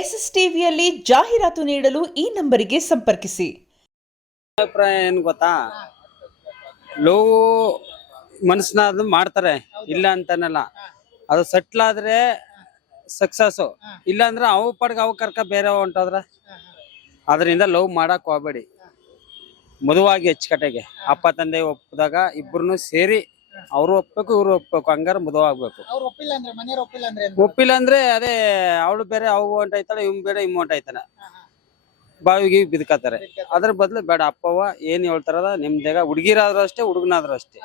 S S ಟಿವಿಯಲ್ಲಿ ಜಾಹೀರಾತು ನೀಡಲು ಈ ನಂಬರಿಗೆ ಸಂಪರ್ಕಿಸಿ. ಅಭಿಪ್ರಾಯ ಏನು ಗೊತ್ತಾ, ಲವ್ ಮನಸ್ಸನ್ನ ಮಾಡ್ತಾರೆ, ಇಲ್ಲ ಅಂತಾನಲ್ಲ. ಅದು ಸೆಟ್ಲ್ ಆದ್ರೆ ಸಕ್ಸಸ್, ಇಲ್ಲ ಅಂದ್ರೆ ಅವು ಪಡ್ಗ ಅವು ಕರ್ಕ ಬೇರೆ ಹೊಂಟೋದ್ರ ಅದರಿಂದ ಲವ್ ಮಾಡಕ್ ಹೋಗ್ಬೇಡಿ. ಮದುವಾಗಿ ಅಚ್ಚುಕಟ್ಟೆಗೆ ಅಪ್ಪ ತಂದೆ ಒಪ್ಪಿದಾಗ ಇಬ್ರು ಸೇರಿ ಅವ್ರು ಒಪ್ಬೇಕು ಇವ್ರು ಒಪ್ಬೇಕು, ಹಂಗಾರ ಮದುವೆ ಆಗ್ಬೇಕು. ಒಪ್ಪಿಲ್ಲ ಅಂದ್ರೆ ಅದೇ ಅವಳು ಬೇರೆ ಅವು ಹೊಂಟಾಯ್ತಾಳೆ, ಇವ್ ಬೇರೆ ಇವ್ ಹೊಂಟಾಯ್ತಾನೆ, ಬಾವಿಗೆ ಬಿದ್ಕತಾರೆ. ಅದ್ರ ಬದ್ಲು ಬೇಡ, ಅಪ್ಪವ್ವ ಏನ್ ಹೇಳ್ತಾರದ ನಿಮ್ದಾಗ, ಹುಡುಗಿರಾದ್ರು ಅಷ್ಟೇ ಹುಡುಗನಾದ್ರು ಅಷ್ಟೇ.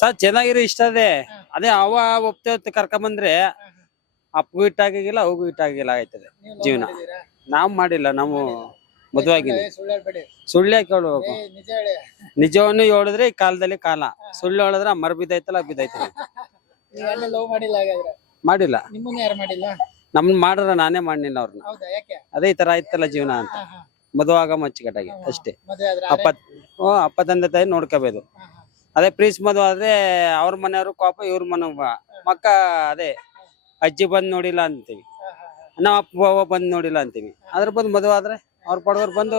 ಸರ್ ಚೆನ್ನಾಗಿರೋ ಇಷ್ಟ ಅದೇ ಅವ ಒಪ್ತೇವತ್ತು ಕರ್ಕೊಂಬಂದ್ರೆ ಅಪ್ಪಗೂ ಇಟ್ಟಾಗಿಲ್ಲ ಅವಗೂ ಇಟ್ಟಾಗಿಲ್ಲ ಆಯ್ತದೆ ಜೀವನ. ನಾವ್ ಮಾಡಿಲ್ಲ, ನಾವು ಮದುವಾಗಿಲ್ಲ. ಸುಳ್ಳು ಯಾಕೆ ಹೇಳ್ಬೇಕು? ನಿಜವನ್ನು ಹೇಳಿದ್ರೆ ಈ ಕಾಲದಲ್ಲಿ ಕಾಲ, ಸುಳ್ಳು ಹೇಳಿದ್ರೆ ಮರ ಬಿದ್ದೈತಲ್ಲ ಬಿದ್ದೈತಲ್ಲ. ಮಾಡಿಲ್ಲ, ನಮ್ಮನ್ ಮಾಡ್ರ ನಾನೇ ಮಾಡಿಲ್ಲ ಅವ್ರನ್ನ. ಅದೇ ಈ ತರ ಆಯ್ತಲ್ಲ ಜೀವನ ಅಂತ, ಮದುವಾಗ ಮಚ್ಚುಕಟ್ಟಾಗಿ ಅಷ್ಟೇ. ಅಪ್ಪ ತಂದೆ ತಾಯಿ ನೋಡ್ಕೋಬೇಕು. ಅದೇ ಪ್ರೀಸ್ ಮದುವೆ ಆದ್ರೆ ಅವ್ರ ಮನೆಯವ್ರು ಕೋಪ, ಇವ್ರ ಮನೆ ಮಕ್ಕ ಅದೇ ಅಜ್ಜಿ ಬಂದ್ ನೋಡಿಲ್ಲ ಅಂತೀವಿ, ನಾವ್ ಅಪ್ಪ ಬಂದ್ ನೋಡಿಲ್ಲ ಅಂತೀವಿ. ಅದ್ರ ಬಂದು ಮದುವೆ ಆದ್ರೆ ಅವ್ರ ಪಡೋರ್ ಬಂದು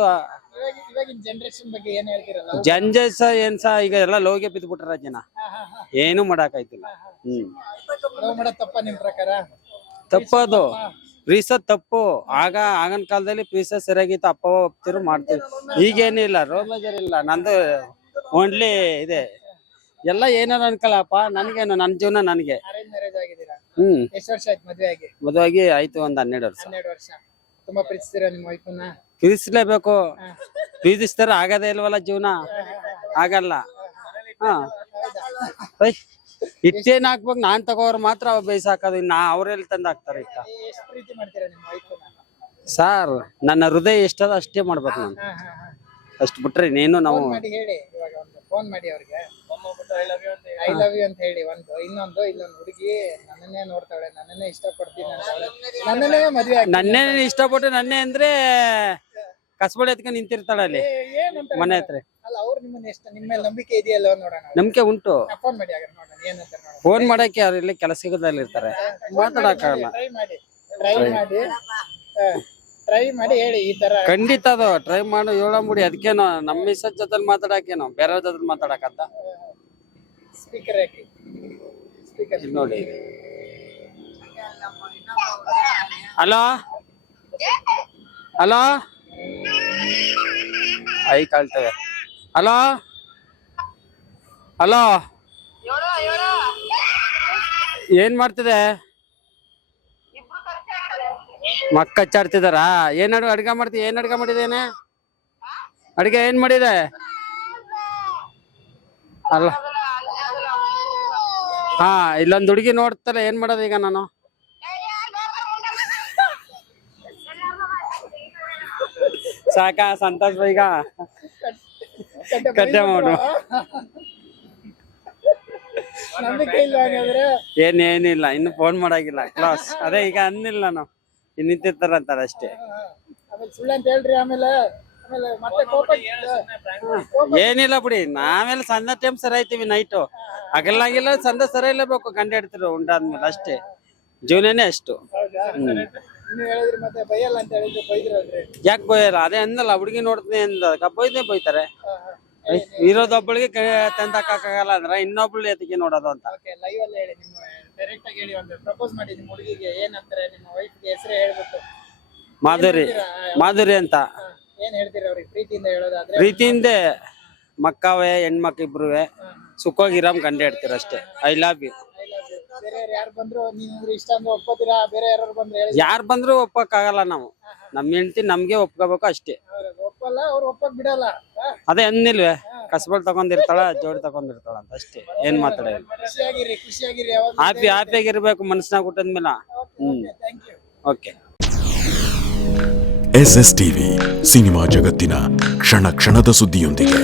ಜಂಜಸ ಏನ್ಸ ಈಗ ಎಲ್ಲ ಲೋಗೆ ಬಿದ್ದು ಬಿಟ್ರ ಜನ, ಏನು ಮಾಡಾಕಾಯ್ತಿಲ್ಲ. ತಪ್ಪದು ಪ್ರೀಸದ್ ತಪ್ಪು. ಆಗನ್ ಕಾಲದಲ್ಲಿ ಪ್ರೀಸ ಸರಿಯಾಗಿತ್ತು, ಅಪ್ಪ ಒಪ್ತಿರು ಮಾಡ್ತೀವಿ. ಈಗೇನಿಲ್ಲ, ರೋಮೇಜರ್ ಇಲ್ಲ, ನಂದು ಓನ್ಲಿ ಇದೆ. ಎಲ್ಲ ಏನಾರು ಅನ್ಕಲ್ಲಪ್ಪ, ನನ್ಗೇನು ನನ್ ಜೀವನ ನನ್ಗೆ. ಮದುವಾಗಿ ಆಯ್ತು ಒಂದ್ 12 ವರ್ಷ. ತುಂಬಾ ಪ್ರೀತಿಸ್ತೀರಾ ನಿಮ್ಮ ವೈಫನ್ನ? ಪ್ರೀತಿಸ್ಲೇಬೇಕು, ಪ್ರೀತಿಸ್ತಾರ ಆಗದೇ ಇಲ್ವಲ್ಲ ಜೀವನ, ಆಗಲ್ಲ. ಇಟ್ಟೇನ್ ಹಾಕ್ಬೇಕು, ನಾನ್ ತಗೋರ್ ಮಾತ್ರ ಅವ್ ಬೇಯ್ಸಾಕೋದು, ಇನ್ನ ಅವ್ರೆಲ್ಲಿ ತಂದ್ ಹಾಕ್ತಾರೆ. ಸಾರ್ ನನ್ನ ಹೃದಯ ಎಷ್ಟದ ಅಷ್ಟೇ ಮಾಡ್ಬೇಕು ನಾನು, ಅಷ್ಟು ಬಿಟ್ರೆ ಇನ್ನೇನು ನಾವು. ಫೋನ್ ಮಾಡಿ ಅವ್ರಿಗೆ ಐ ಲವ್ ಯು ಅಂತ ಹೇಳಿ. ಇನ್ನೊಂದು ಹುಡುಗಿ ನನ್ನನ್ನೇ ನೋಡ್ತಾಳೆ, ನನ್ನನ್ನೇ ಇಷ್ಟಪಡ್ತೀನಿ ಅಂತಾಳೆ, ನನ್ನನ್ನೇ ಮದ್ವೆ ಆಗಿ. ನನ್ನೇ ಇಷ್ಟಪಟ್ಟು ನನ್ನೇ ಅಂದ್ರೆ ಕಸಬಳಿ ಎತ್ಕೊಂಡು ನಿಂತಿರ್ತಾಳೆ ಅಲ್ಲಿ ಮನೆ ಹತ್ರ. ಅಲ್ಲ, ಅವ್ರು ನಿಮ್ಮ ಮೇಲೆ ನಂಬಿಕೆ ಇದೆಯಲ್ಲ ನೋಡೋಣ. ನಂಬಿಕೆ ಉಂಟು. ಫೋನ್ ಮಾಡಿ ಆಗ ನೋಡೋಣ ಏನಂತ. ಫೋನ್ ಮಾಡಕ್ಕೆ ಅವ್ರು ಇಲ್ಲಿ ಕೆಲಸದಲ್ಲಿ ಇರ್ತಾರೆ, ಮಾತಾಡಕ್ಕಾಗಲ್ಲ. ಟ್ರೈ ಮಾಡಿ ಹೇಳಿ ಈ ತರ. ಖಂಡಿತ ಅದು ಟ್ರೈ ಮಾಡು, ಹೇಳಂಬಿಡಿ. ಅದಕ್ಕೇನೋ ನಮ್ಮ ಮಿಸ್ಸಸ್ ಜೊತೆ ಮಾತಾಡಕೇನೋ, ಬೇರೆ ಜೊತೆ ಮಾತಾಡಕಂತ. ಸ್ಪೀಕರ್ ಹಾಕಿ, ಸ್ಪೀಕರ್ ನೋಡಿ. ಹಲೋ ಹಲೋ, ಐ ಕಾಳ್ತೇವೆ. ಹಲೋ ಹಲೋ, ಏನ್ ಮಾಡ್ತಿದೆ? ಮಕ್ಕ ಹಚ್ಚಾಡ್ತಿದಾರ? ಏನ್ ಅಡ್ಗೆ ಮಾಡ್ತಿ? ಏನ್ ಅಡ್ಗೆ ಮಾಡಿದೇನೆ? ಅಡ್ಗೆ ಏನ್ ಮಾಡಿದೆ? ಅಲ್ಲ, ಹಾ, ಇಲ್ಲೊಂದು ಹುಡುಗಿ ನೋಡ್ತಾರೆ, ಏನ್ ಮಾಡೋದು ಈಗ ನಾನು? ಸಾಕ ಸಂತೋಷ ಈಗ ಕಟ್ಟೆ ಮಾಡು. ಏನಿಲ್ಲ, ಇನ್ನು ಫೋನ್ ಮಾಡಾಗಿಲ್ಲ, ಕ್ಲಾಸ್. ಅದೇ ಈಗ ಅನ್ನಿಲ್ಲ ನಾನು, ನಿಂತಿರ್ತಾರ ಅಂತಾರ ಅಷ್ಟೇ. ಏನಿಲ್ಲ ಬಿಡಿ, ನಾವೆಲ್ಲ ಸಂದ ಟೈಮ್ ಸರಿ ಆಯ್ತೀವಿ. ನೈಟು ಹಗಲಾಗಿಲ್ಲ, ಸಂದ ಸರಿ ಇಲ್ಲಬೇಕು, ಕಂಡು ಹಿಡ್ತಿರು ಉಂಟಾದ್ಮೇಲೆ ಅಷ್ಟೇ. ಜೀವನನೇ ಅಷ್ಟು. ಯಾಕೆ ಬೈಯಲ್ಲ? ಅದೇ ಅಂದಲ್ಲ, ಹುಡುಗಿ ನೋಡ್ತೀನಿ ಅಂದ ಬೈದೇ ಬೈತಾರೆ. ಇರೋದೊಬ್ಬಳಿಗೆ ತಂದಾಕಲ್ಲ ಅಂದ್ರೆ ಇನ್ನೊಬ್ಳು ಎತ್ತಿಗೆ ನೋಡೋದು ಅಂತ. ಮಾಧುರಿ ಅಂತ. ಪ್ರೀತಿಯಿಂದ ಮಕ್ಕವೇ ಹೆಣ್ಮಕ್ಳು ಇಬ್ರುವೆ ಸುಖವಾಗಿರಾಮ್ ಕಂಡು ಹಿಡ್ತೀರ ಅಷ್ಟೇ. I love you. ಯಾರು ಬಂದ್ರು ಒಪ್ಪಕ್ಕಾಗಲ್ಲ ನಾವು. ನಮ್ ಹೆಂಡತಿ ನಮ್ಗೆ ಒಪ್ಕೋಬೇಕು ಅಷ್ಟೇ. ಅದೇ ಅನ್ನಿಲ್ವೇ, ಕಸಬಲ್ ತಗೊಂಡಿರ್ತಾಳ, ಜೋಡಿ ತಗೊಂಡಿರ್ತಾಳ ಅಂತ ಅಷ್ಟೇ. ಏನ್ ಮಾತಾಡ, ಹ್ಯಾಪಿಯಾಗಿರ್ಬೇಕು ಮನಸ್ಸಿನಾಗ ಹುಟ್ಟಿದ್ಮೇಲೆ. ಓಕೆ. ಎಸ್ಎಸ್ ಟಿವಿ, ಸಿನಿಮಾ ಜಗತ್ತಿನ ಕ್ಷಣ ಕ್ಷಣದ ಸುದ್ದಿಯೊಂದಿಗೆ.